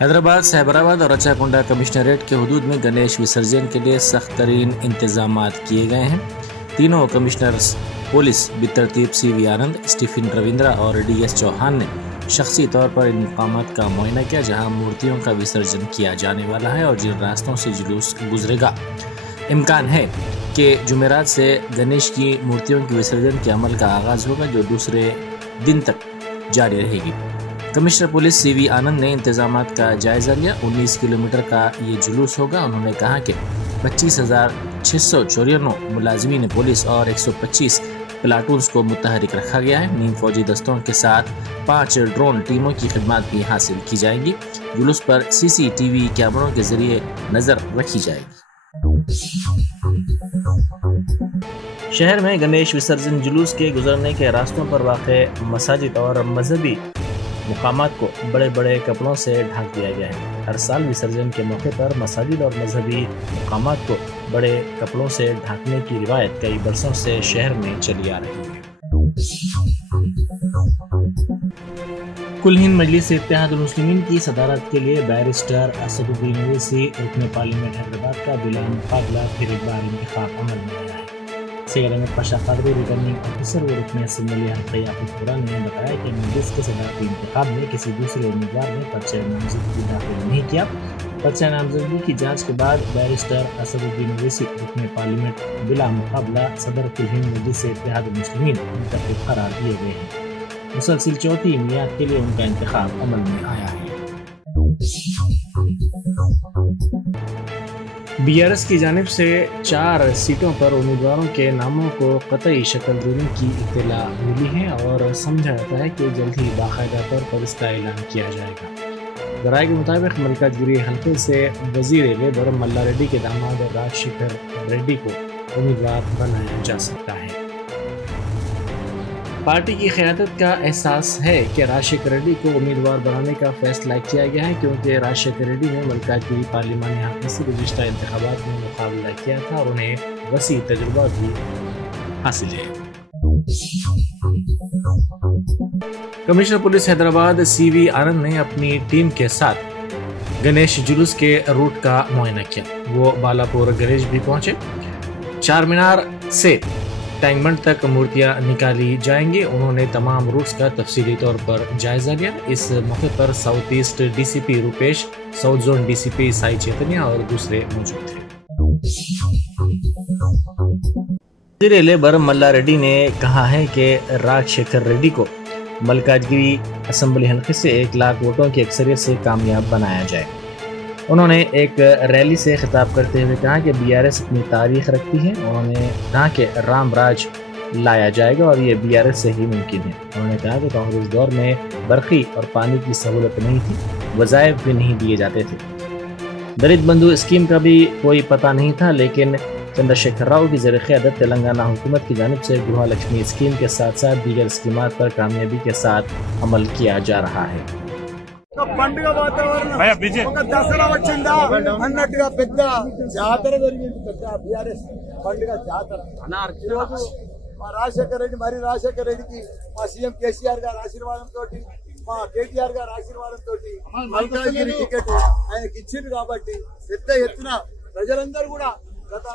حیدرآباد، سائبرآباد اور رچاکنڈا کمشنریٹ کے حدود میں گنیش وسرجن کے لیے سخت ترین انتظامات کیے گئے ہیں۔ تینوں کمشنرز پولیس بالترتیب سی وی آنند، اسٹیفن رویندرا اور ڈی ایس چوہان نے شخصی طور پر ان مقامات کا معائنہ کیا جہاں مورتیوں کا وسرجن کیا جانے والا ہے اور جن راستوں سے جلوس گزرے گا۔ امکان ہے کہ جمعرات سے گنیش کی مورتیوں کے وسرجن کے عمل کا آغاز ہوگا جو دوسرے دن تک جاری رہے گی۔ کمشنر پولیس سی وی آنند نے انتظامات کا جائزہ لیا۔ 19 کلومیٹر کا یہ جلوس ہوگا۔ انہوں نے کہا کہ 25,694 ملازمین پولیس اور 125 پلاٹونز کو متحرک رکھا گیا ہے۔ نیم فوجی دستوں کے ساتھ 5 ڈرون ٹیموں کی خدمات بھی حاصل کی جائیں گی۔ جلوس پر CCTV کیمروں کے ذریعے نظر رکھی جائے گی۔ شہر میں گنیش وسرجن جلوس کے گزرنے کے راستوں پر واقع مساجد اور مذہبی مقامات کو بڑے بڑے کپڑوں سے ڈھانک دیا گیا ہے۔ ہر سال وسرجن کے موقع پر مساجد اور مذہبی مقامات کو بڑے کپڑوں سے ڈھانکنے کی روایت کئی برسوں سے شہر میں چلی آ رہی ہے۔ کل ہند مجلس اتحاد المسلمین کی صدارت کے لیے بیرسٹر اسد الدین اویسی رکن پارلیمنٹ حیدرآباد کا بلا مقابلہ پھر ایک بار انتخاب عمل میں آیا ہے۔ سید احمد پاشا قادری ریٹرننگ آفیسر و رکن اسمبلی حلقہ یعقوب پورہ نے بتایا کہ مجلس کے صدارتی انتخاب میں کسی دوسرے امیدوار نے پرچہ نامزدگی داخل نہیں کیا۔ پرچہ نامزدگی کی جانچ کے بعد بیرسٹر اسد الدین اویسی رکن پارلیمنٹ بلا مقابلہ صدر کل ہند مجلس اتحاد المسلمین منتخب قرار دیے گئے ہیں۔ مسلسل چوتھی میعاد کے لیے ان کا انتخاب عمل میں آیا ہے۔ BRS کی جانب سے 4 سیٹوں پر امیدواروں کے ناموں کو قطعی شکل دینے کی اطلاع ملی ہے اور سمجھا جاتا ہے کہ جلد ہی باقاعدہ طور پر اس کا اعلان کیا جائے گا۔ ذرائع کے مطابق ملکاجگیری حلقے سے وزیر لیبر ملا ریڈی کے داماد راج شیکھر ریڈی کو امیدوار بنایا جا سکتا ہے۔ پارٹی کی قیادت کا احساس ہے کہ راج شیکھر ریڈی کو امیدوار بنانے کا فیصلہ کیا گیا ہے کیونکہ راج شیکھر ریڈی نے ملکاجگیری پارلیمانی حلقے سے گزشتہ انتخابات میں مقابلہ کیا تھا اور انہیں وسیع تجربہ بھی حاصل ہے۔ کمشنر پولیس حیدرآباد سی وی آنند نے اپنی ٹیم کے ساتھ گنیش جلوس کے روٹ کا معائنہ کیا۔ وہ بالاپور گریج بھی پہنچے۔ چار مینار سے ٹینک بنڈ تک مورتیاں نکالی جائیں گی۔ انہوں نے تمام روٹس کا تفصیلی طور پر جائزہ لیا۔ اس موقع پر south east DCP Rupesh, south zone DCP Sai Chaitanya اور دوسرے موجود تھے۔ وزیر لیبر ملا ریڈی نے کہا ہے کہ راج شیکھر ریڈی کو ملکاجگیری اسمبلی حلقے سے 1 لاکھ ووٹوں کی اکثریت سے کامیاب بنایا جائے۔ انہوں نے ایک ریلی سے خطاب کرتے ہوئے کہا کہ BRS اپنی تاریخ رکھتی ہے۔ انہوں نے کہا کہ رام راج لایا جائے گا اور یہ BRS سے ہی ممکن ہے۔ انہوں نے کہا کہ کانگریس دور میں برقی اور پانی کی سہولت نہیں تھی، وظائف بھی نہیں دیے جاتے تھے، دلت بندھو اسکیم کا بھی کوئی پتہ نہیں تھا، لیکن چندر شیکھر راؤ کی زیر قیادت تلنگانہ حکومت کی جانب سے گروہ لکشمی اسکیم کے ساتھ ساتھ دیگر اسکیمات پر کامیابی کے ساتھ عمل کیا جا رہا ہے۔ పండుగ వాతావరణం ఒక దసరా వచ్చిందా అన్నట్టుగా పెద్ద జాతర జరిగింది। పెద్ద BRS పండుగ జాతర ఈరోజు మా రాజశేఖర రెడ్డి రాజశేఖర రెడ్డికి మా సీఎం కేసీఆర్ గారి ఆశీర్వాదంతో మా కేటీఆర్ గారి ఆశీర్వాదంతో మల్కాజ్గిరి టికెట్ ఆయనకి ఇచ్చింది కాబట్టి పెద్ద ఎత్తున ప్రజలందరూ కూడా గత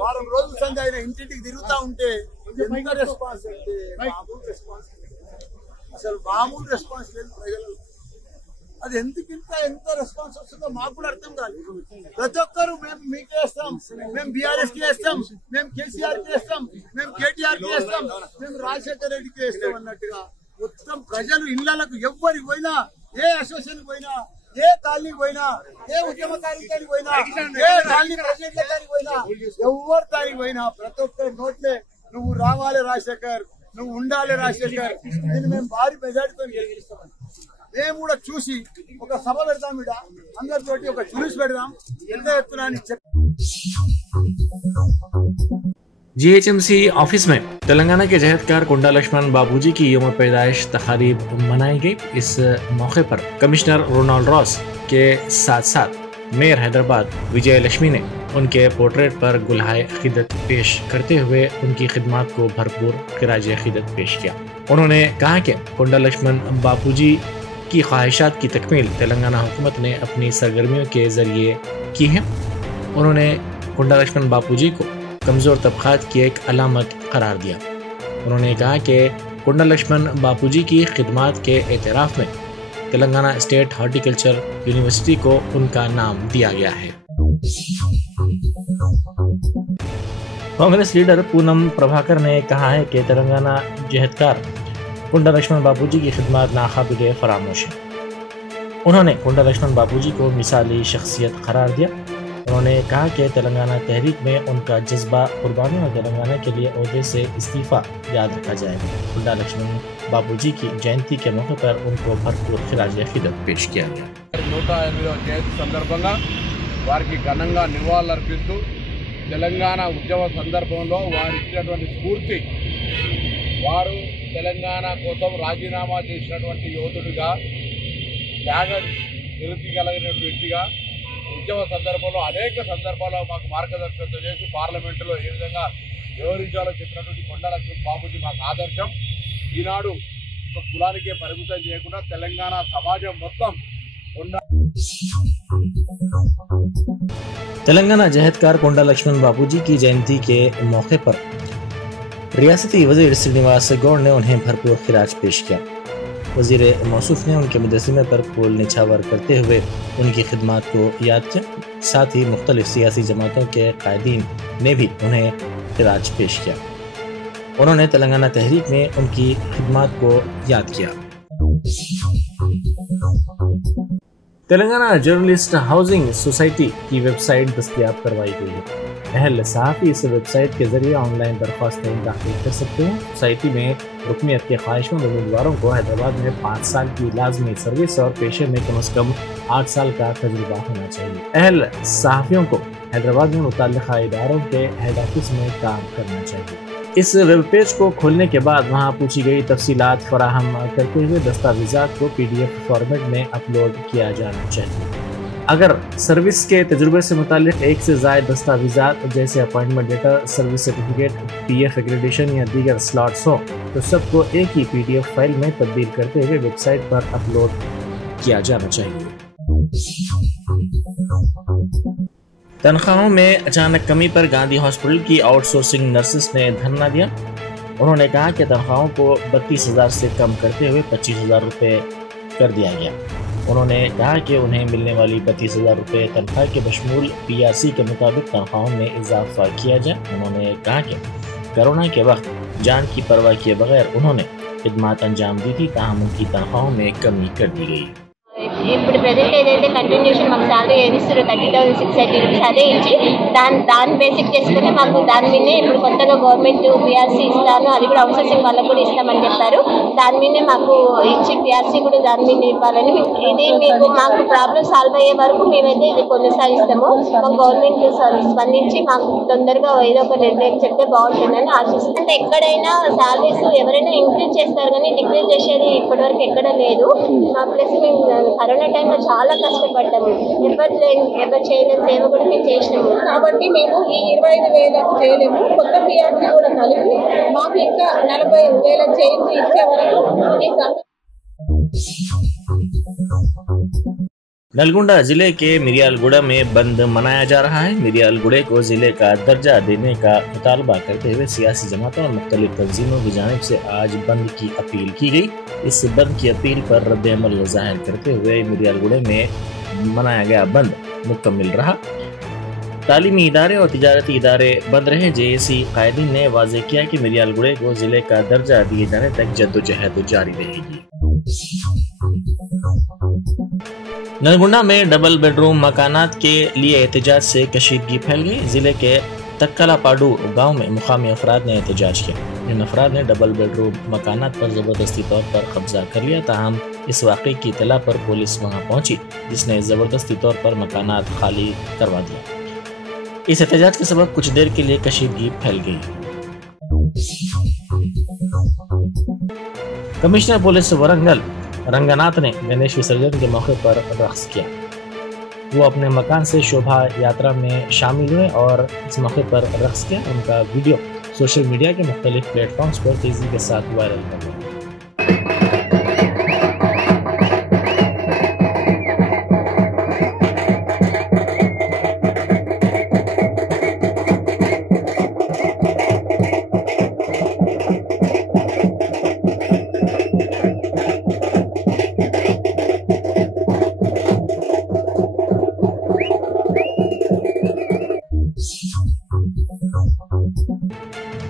వారం రోజుల సంది ఆయన ఇంటింటికి తిరుగుతూ ఉంటే ఎంత రెస్పాన్స్ అంటే మామూలు రెస్పాన్స్, అసలు మామూలు రెస్పాన్స్ లేదు ప్రజలు। అది ఎందుకింత ఎంత రెస్పాన్స్ వస్తుందో మాకు కూడా అర్థం కాదు। ప్రతి ఒక్కరు మేము మీకు వేస్తాం, మేము BRS కి వేస్తాం, మేము కేసీఆర్ కి వేస్తాం, మేము కేటీఆర్ కి వేస్తాం, మేము రాజశేఖర రెడ్డికి వేస్తాం అన్నట్టుగా మొత్తం ప్రజలు ఇళ్లకు ఎవ్వరికి పోయినా, ఏ అసోసియేషన్ పోయినా, ఏ కాలనీకి పోయినా, ఏ ఉద్యమకారికి పోయినా, ఏ కాలనీ ప్రెసిడెంట్ దగ్గరికి పోయినా, ఎవరి దానికి పోయినా ప్రతి ఒక్కరి నోట్లే నువ్వు రావాలి రాజశేఖర్, నువ్వు ఉండాలి రాజశేఖర్, నేను మేము భారీ మెజార్టీతో గెలిపిస్తామని మేము కూడా చూసి ఒక సభ పెడతాం, ఇడ అందరితోటి ఒక జులూస్ పెడదాం ఎంత ఎత్తున అని చెప్పి। GHMC آفس میں تلنگانہ کے جہدکار کنڈا لکشمن بابو جی کی یوم پیدائش تقاریب منائی گئی۔ اس موقع پر کمشنر رونالڈ راس کے ساتھ ساتھ میئر حیدرآباد وجے لکشمی نے ان کے پورٹریٹ پر گلہائے عقیدت پیش کرتے ہوئے ان کی خدمات کو بھرپور خراج عقیدت پیش کیا۔ انہوں نے کہا کہ کنڈا لکشمن باپو جی کی خواہشات کی تکمیل تلنگانہ حکومت نے اپنی سرگرمیوں کے ذریعے کی ہے۔ انہوں نے کنڈا لکشمن باپو جی کو کمزور طبقات کی ایک علامت قرار دیا۔ انہوں نے کہا کہ کنڈا لکشمن باپو جی کی خدمات کے اعتراف میں تلنگانہ اسٹیٹ ہارٹیکلچر یونیورسٹی کو ان کا نام دیا گیا ہے۔ کانگریس لیڈر پونم پربھاکر نے کہا ہے کہ تلنگانہ جہدکار کنڈا لکشمن باپو جی کی خدمات ناقابل فراموش ہیں۔ انہوں نے کنڈا لکشمن باپو جی کو مثالی شخصیت قرار دیا۔ انہوں نے کہا کہ تلنگانہ تحریک میں ان کا جذبہ قربانی اور تلنگانہ کے لیے عہدے سے استعفیٰ یاد رکھا جائے گا۔ کنڈا لکشمن باپو جی کی جینتی کے موقع پر ان کو بھرپور خراج عقیدت پیش کیا گیا۔ 108వ జయంతి సందర్భంగా వారికి ఘనంగా నివాళులర్పిస్తూ తెలంగాణ ఉద్యమ సందర్భంలో వారు ఇచ్చినటువంటి స్ఫూర్తి, వారు తెలంగాణ కోసం రాజీనామా చేసినటువంటి యోధుడిగా, త్యాగ నిరతి కలిగినటువంటి వ్యక్తిగా ఉద్యమ సందర్భంలో అనేక సందర్భాల్లో మాకు మార్గదర్శకత్వం చేసి పార్లమెంటులో ఏ విధంగా వ్యవహరించాలో చెప్పినటువంటి కొండా లక్ష్మణ్ బాపూజీ మాకు ఆదర్శం। ఈనాడు ఒక కులానికే పరిమితం చేయకుండా తెలంగాణ సమాజం మొత్తం تلنگانہ جہدکار کنڈا لکشمن باپو جی کی جینتی کے موقع پر ریاستی وزیر سرینواس گوڑ نے انہیں بھرپور خراج پیش کیا۔ وزیر موصوف نے ان کے مجسمے پر پھول نچھاور کرتے ہوئے ان کی خدمات کو یاد کیا۔ ساتھ ہی مختلف سیاسی جماعتوں کے قائدین نے بھی انہیں خراج پیش کیا۔ انہوں نے تلنگانہ تحریک میں ان کی خدمات کو یاد کیا۔ تلنگانہ جرنلسٹ ہاؤسنگ سوسائٹی کی ویب سائٹ دستیاب کروائی گئی ہے۔ اہل صحافی اس ویب سائٹ کے ذریعے آن لائن درخواستیں داخل کر سکتے ہیں۔ سوسائٹی میں رکنیت کے خواہش مند امیدواروں کو حیدرآباد میں 5 سال کی لازمی سروس اور پیشے میں کم از کم 8 سال کا تجربہ ہونا چاہیے۔ اہل صحافیوں کو حیدرآباد میں متعلقہ اداروں کے ہیڈ آفس میں کام کرنا چاہیے۔ اس ویب پیج کو کھولنے کے بعد وہاں پوچھی گئی تفصیلات فراہم کرتے ہوئے دستاویزات کو PDF فارمیٹ میں اپلوڈ کیا جانا چاہیے۔ اگر سروس کے تجربے سے متعلق ایک سے زائد دستاویزات جیسے appointment letter, service certificate, PF accreditation یا دیگر سلاٹس ہوں تو سب کو ایک ہی PDF فائل میں تبدیل کرتے ہوئے ویب سائٹ پر اپلوڈ کیا جانا چاہیے۔ تنخواہوں میں اچانک کمی پر گاندھی ہاسپٹل کی آؤٹ سورسنگ نرسز نے دھرنا دیا۔ انہوں نے کہا کہ تنخواہوں کو 32,000 سے کم کرتے ہوئے 25,000 روپے کر دیا گیا۔ انہوں نے کہا کہ انہیں ملنے والی 32,000 روپے تنخواہ کے بشمول PRC کے مطابق تنخواہوں میں اضافہ کیا جائے۔ انہوں نے کہا کہ کورونا کے وقت جان کی پرواہ کیے بغیر انہوں نے خدمات انجام دی تھی، تاہم ان کی تنخواہوں میں کمی کر دی گئی۔ ఇప్పుడు ప్రెజెంట్ ఏదైతే కంటిన్యూషన్ మాకు శాలరీ ఏది ఇస్తారో 30,680 రూపీస్ అదే ఇచ్చి దాన్ని బేసిక్ చేసుకుని మాకు దాని మీదే ఇప్పుడు కొత్తగా గవర్నమెంట్ PRC ఇస్తాను, అది కూడా అవుట్సోర్సింగ్ వాళ్ళకు కూడా ఇస్తామని చెప్పారు। దాని మీదే మాకు ఇచ్చి PRC కూడా దాని మీద ఇవ్వాలని, ఇది మాకు ప్రాబ్లం సాల్వ్ అయ్యే వరకు మేమైతే ఇది కొనసాగిస్తాము। మాకు గవర్నమెంట్ స్పందించి మాకు తొందరగా ఏదో ఒక నిర్ణయం చెప్తే బాగుంటుందని ఆశిస్తాం। అంటే ఎక్కడైనా శాలరీస్ ఎవరైనా ఇంక్రీజ్ చేస్తారు కానీ డిక్రీజ్ చేసేది ఇప్పటివరకు ఎక్కడ లేదు। మా ప్లస్ మేము కరోనా టైంలో చాలా కష్టపడ్డాము, ఎవరు చేయలేని సేవ కూడా మేము చేసినాము కాబట్టి మేము ఈ 25,000 చేయలేము। కొత్త PRC కూడా కలిపి మాకు ఇంకా 40,000 చేంజ్ ఇచ్చే వరకు نلگنڈا ضلع کے مریال گوڑہ میں بند منایا جا رہا ہے۔ مریال گوڑے کو ضلع کا درجہ دینے کا مطالبہ کرتے ہوئے سیاسی جماعتوں اور مختلف تنظیموں کی جانب سے آج بند کی اپیل کی گئی۔ اس بند کی اپیل پر رد عمل ظاہر کرتے ہوئے مریال گوڑے میں منایا گیا بند مکمل رہا۔ تعلیمی ادارے اور تجارتی ادارے بند رہے۔ JAC قائدین نے واضح کیا کہ مریال گوڑے کو ضلع کا درجہ دیے جانے تک جدوجہد جاری رہے گی۔ نلگنڈا میں ڈبل بیڈ روم مکانات کے لیے احتجاج سے کشیدگی پھیل گئی۔ ضلع کے تکلا پاڈو گاؤں میں مقامی افراد نے احتجاج کیا۔ ان افراد نے ڈبل بیڈ روم مکانات پر زبردستی طور پر قبضہ کر لیا، تاہم اس واقعے کی اطلاع پر پولیس وہاں پہنچی جس نے زبردستی طور پر مکانات خالی کروا دیا۔ اس احتجاج کے سبب کچھ دیر کے لیے کشیدگی پھیل گئی۔ کمشنر پولیس ورنگل رنگناتھ نے گنیش وسرجن کے موقع پر رقص کیا۔ وہ اپنے مکان سے شوبھا یاترا میں شامل ہوئے اور اس موقع پر رقص کیا۔ ان کا ویڈیو سوشل میڈیا کے مختلف پلیٹ فارمز پر تیزی کے ساتھ وائرل ہو گیا۔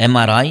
MRI,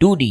2D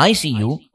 ICU